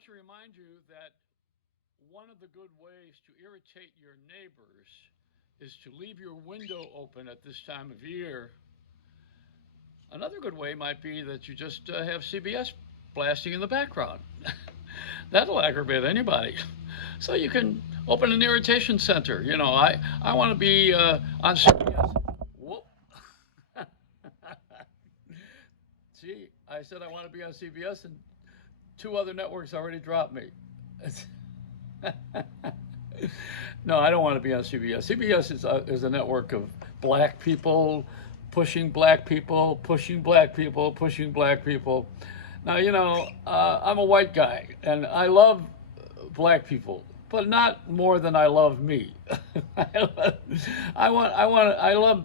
want to remind you that one of the good ways to irritate your neighbors is to leave your window open at this time of year. Another good way might be that you just have CBS blasting in the background. That'll aggravate anybody. So you can open an irritation center. I want to be on CBS. Whoop. See, I said I want to be on CBS, and two other networks already dropped me. No, I don't want to be on CBS. CBS is a network of black people pushing black people, pushing black people, pushing black people. Now, I'm a white guy, and I love black people, but not more than I love me. I love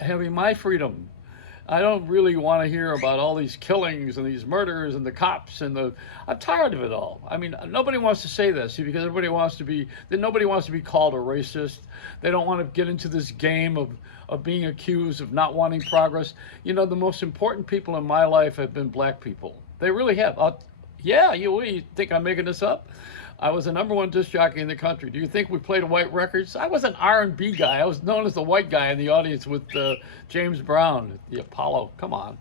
having my freedom. I don't really want to hear about all these killings and these murders and the cops I'm tired of it all. I mean, nobody wants to say this because nobody wants to be called a racist. They don't want to get into this game of being accused of not wanting progress. The most important people in my life have been black people. They really have. Yeah, you think I'm making this up? I was the number one disc jockey in the country. Do you think we played white records? I was an R&B guy. I was known as the white guy in the audience with James Brown, the Apollo. Come on.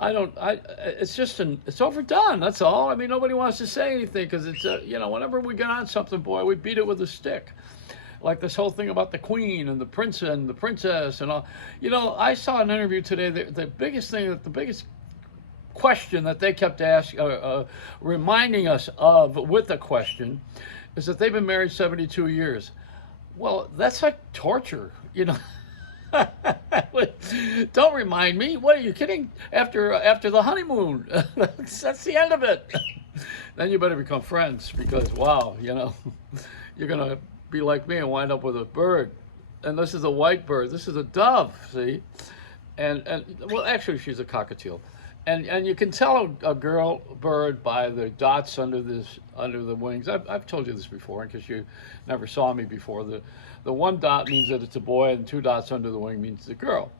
It's overdone. That's all. I mean, nobody wants to say anything because whenever we get on something, boy, we beat it with a stick. Like this whole thing about the queen and the prince and the princess and all. I saw an interview today. The biggest question that they kept reminding us of with a question is that they've been married 72 years. Well, that's like torture, Don't remind me. What are you kidding? After the honeymoon, that's the end of it. Then you better become friends because wow, you're gonna be like me and wind up with a bird. And this is a white bird. This is a dove. See, and well, actually, she's a cockatiel. And you can tell a girl bird by the dots under the wings. I've told you this before in case you never saw me before. The one dot means that it's a boy, and two dots under the wing means it's a girl.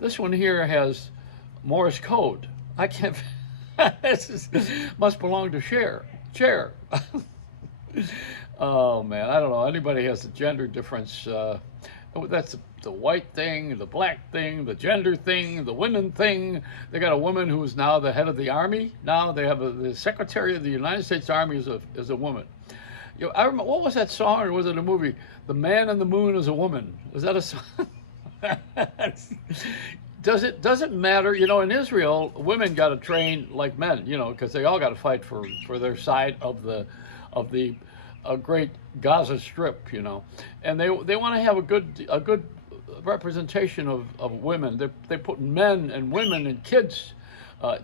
This one here has Morse code. I can't. Must belong to chair. Oh man, I don't know. Anybody has a gender difference? That's the white thing, the black thing, the gender thing, the women thing. They got a woman who is now the head of the army. Now they have the secretary of the United States Army is a woman. I remember, what was that song, or was it a movie? The Man in the Moon is a Woman. Is that a song? Does it matter? In Israel, women got to train like men. Because they all got to fight for their side of the great Gaza Strip. And they want to have a good representation of women. They put men and women and kids.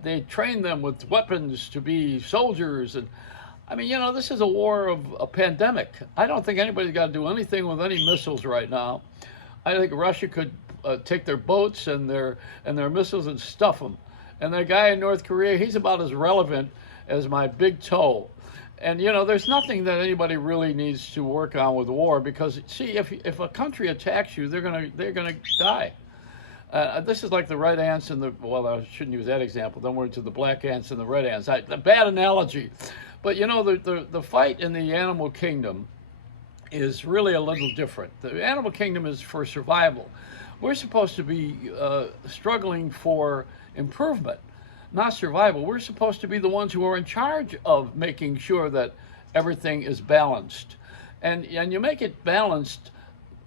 They train them with weapons to be soldiers. And I mean, this is a war of a pandemic. I don't think anybody's got to do anything with any missiles right now. I think Russia could take their boats and their missiles and stuff them. And that guy in North Korea, he's about as relevant as my big toe. And there's nothing that anybody really needs to work on with war because see, if a country attacks you, they're gonna die. This is like the red ants and I shouldn't use that example. Then we're into the black ants and the red ants. A bad analogy, but the fight in the animal kingdom is really a little different. The animal kingdom is for survival. We're supposed to be struggling for improvement, not survival. We're supposed to be the ones who are in charge of making sure that everything is balanced. And you make it balanced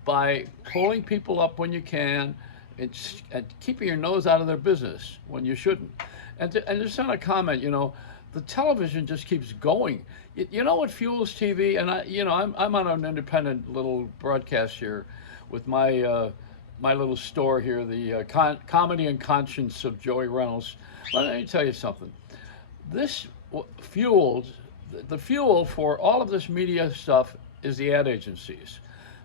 by pulling people up when you can and keeping your nose out of their business when you shouldn't. And just on a comment, the television just keeps going. You know what fuels TV? And I'm on an independent little broadcast here with my little store here, the Comedy and Conscience of Joey Reynolds. Let me tell you something. This the fuel for all of this media stuff is the ad agencies,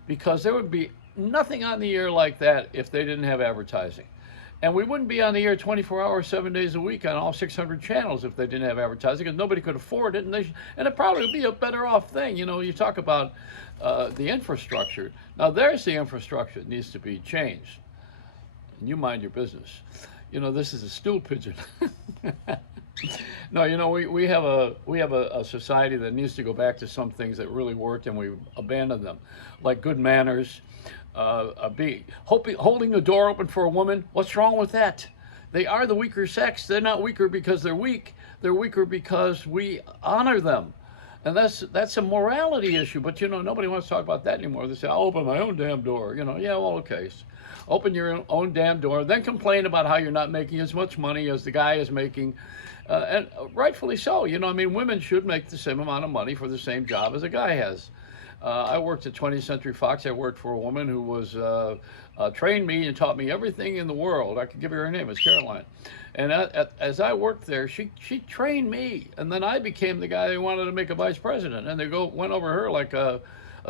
because there would be nothing on the air like that if they didn't have advertising. And we wouldn't be on the air 24 hours, 7 days a week on all 600 channels if they didn't have advertising, because nobody could afford it. And it probably would be a better off thing. You talk about the infrastructure. Now, there's the infrastructure that needs to be changed. And you mind your business. This is a stool pigeon. No, we have a society that needs to go back to some things that really worked, and we've abandoned them, like good manners, holding the door open for a woman. What's wrong with that? They are the weaker sex. They're not weaker because they're weak. They're weaker because we honor them. And that's a morality issue, but nobody wants to talk about that anymore. They say, "I'll open my own damn door." Yeah, well, okay. Open your own damn door, then complain about how you're not making as much money as the guy is making, and rightfully so. Women should make the same amount of money for the same job as a guy has. I worked at 20th Century Fox. I worked for a woman who was trained me and taught me everything in the world. I could give you her name. It's Caroline. And as I worked there, she trained me, and then I became the guy who wanted to make a vice president, and they went over her like a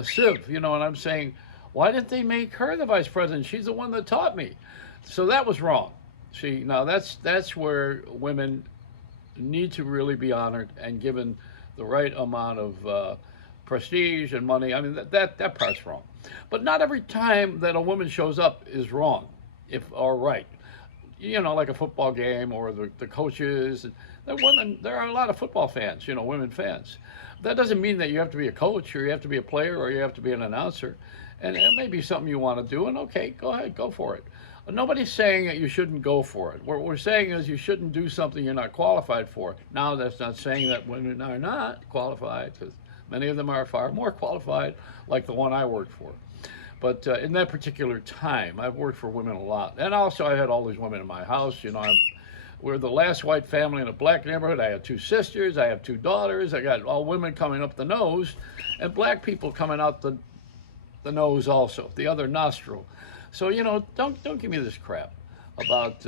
sieve, And I'm saying, why didn't they make her the vice president? She's the one that taught me. So that was wrong. See, now that's where women need to really be honored and given the right amount of prestige and money. I mean, that part's wrong. But not every time that a woman shows up is wrong, if or right. Like a football game or the coaches. There are a lot of football fans, women fans. That doesn't mean that you have to be a coach or you have to be a player or you have to be an announcer. And it may be something you want to do, and okay, go ahead, go for it. Nobody's saying that you shouldn't go for it. What we're saying is you shouldn't do something you're not qualified for. Now, that's not saying that women are not qualified, because many of them are far more qualified, like the one I worked for. But in that particular time, I've worked for women a lot. And also, I had all these women in my house. We're the last white family in a black neighborhood. I have two sisters. I have two daughters. I got all women coming up the nose, and black people coming out the nose also, the other nostril. So don't give me this crap about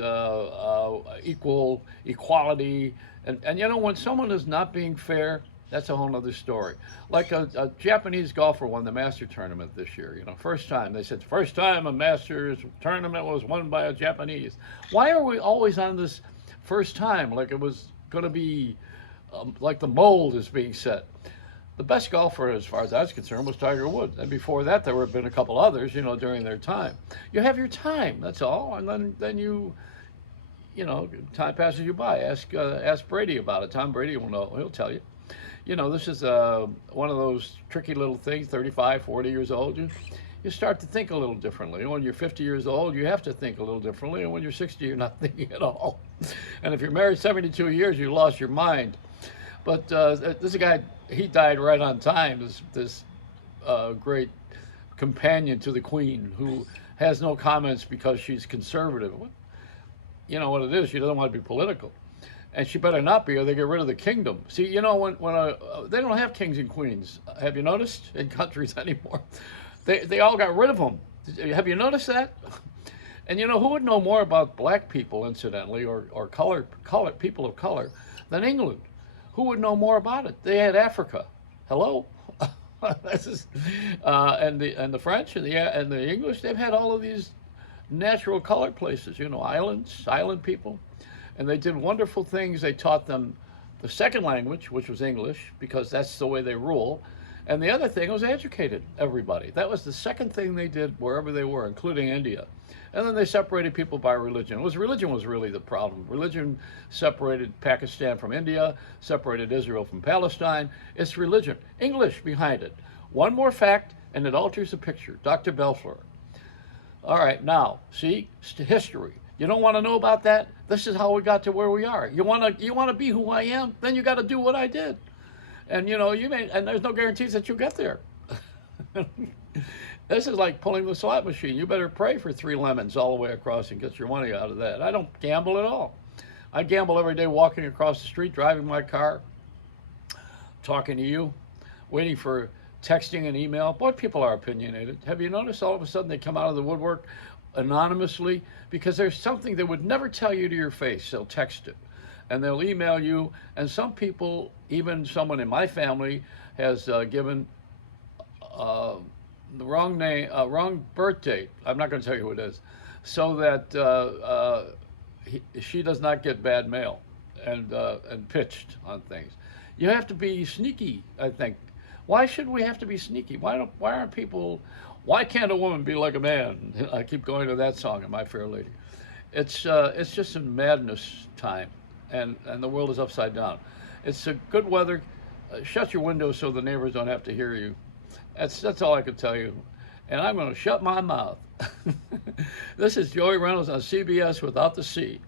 equality, and when someone is not being fair, that's a whole other story. Like a Japanese golfer won the Master tournament this year. First time they said first time a Masters tournament was won by a Japanese. Why are we always on this first time like it was going to be like the mold is being set? The best golfer, as far as I was concerned, was Tiger Woods. And before that, there have been a couple others, during their time. You have your time, that's all. And then time passes you by. Ask Brady about it. Tom Brady will know. He'll tell you. This is one of those tricky little things, 35, 40 years old. You start to think a little differently. When you're 50 years old, you have to think a little differently. And when you're 60, you're not thinking at all. And if you're married 72 years, you lost your mind. But this guy, he died right on time. This great companion to the Queen, who has no comments because she's conservative. You know what it is? She doesn't want to be political, and she better not be, or they get rid of the kingdom. See, when they don't have kings and queens. Have you noticed in countries anymore? They all got rid of them. Have you noticed that? And who would know more about black people, incidentally, or people of color, than England? Who would know more about it? They had Africa. Hello, this is, and the French and the English. They've had all of these natural colored places. Islands, island people, and they did wonderful things. They taught them the second language, which was English, because that's the way they rule. And the other thing was educated everybody. That was the second thing they did wherever they were, including India. And then they separated people by religion. Religion was really the problem. Religion separated Pakistan from India, separated Israel from Palestine. It's religion. English behind it. One more fact, and it alters the picture. Dr. Belfleur. All right, now, see, history. You don't want to know about that? This is how we got to where we are. You want to be who I am? Then you got to do what I did. And and there's no guarantees that you'll get there. This is like pulling the slot machine. You better pray for 3 lemons all the way across and get your money out of that. I don't gamble at all. I gamble every day walking across the street, driving my car, talking to you, waiting for texting and email. Boy, people are opinionated. Have you noticed all of a sudden they come out of the woodwork anonymously? Because there's something they would never tell you to your face. They'll text it. And they'll email you. And some people, even someone in my family, has given the wrong name, wrong birth date. I'm not going to tell you who it is, so that she does not get bad mail and pitched on things. You have to be sneaky, I think. Why should we have to be sneaky? Why aren't people? Why can't a woman be like a man? I keep going to that song in My Fair Lady. It's just a madness time. and the world is upside down. It's a good weather. Shut your windows so the neighbors don't have to hear you. That's all I can tell you. And I'm going to shut my mouth. This is Joey Reynolds on CBS Without the C.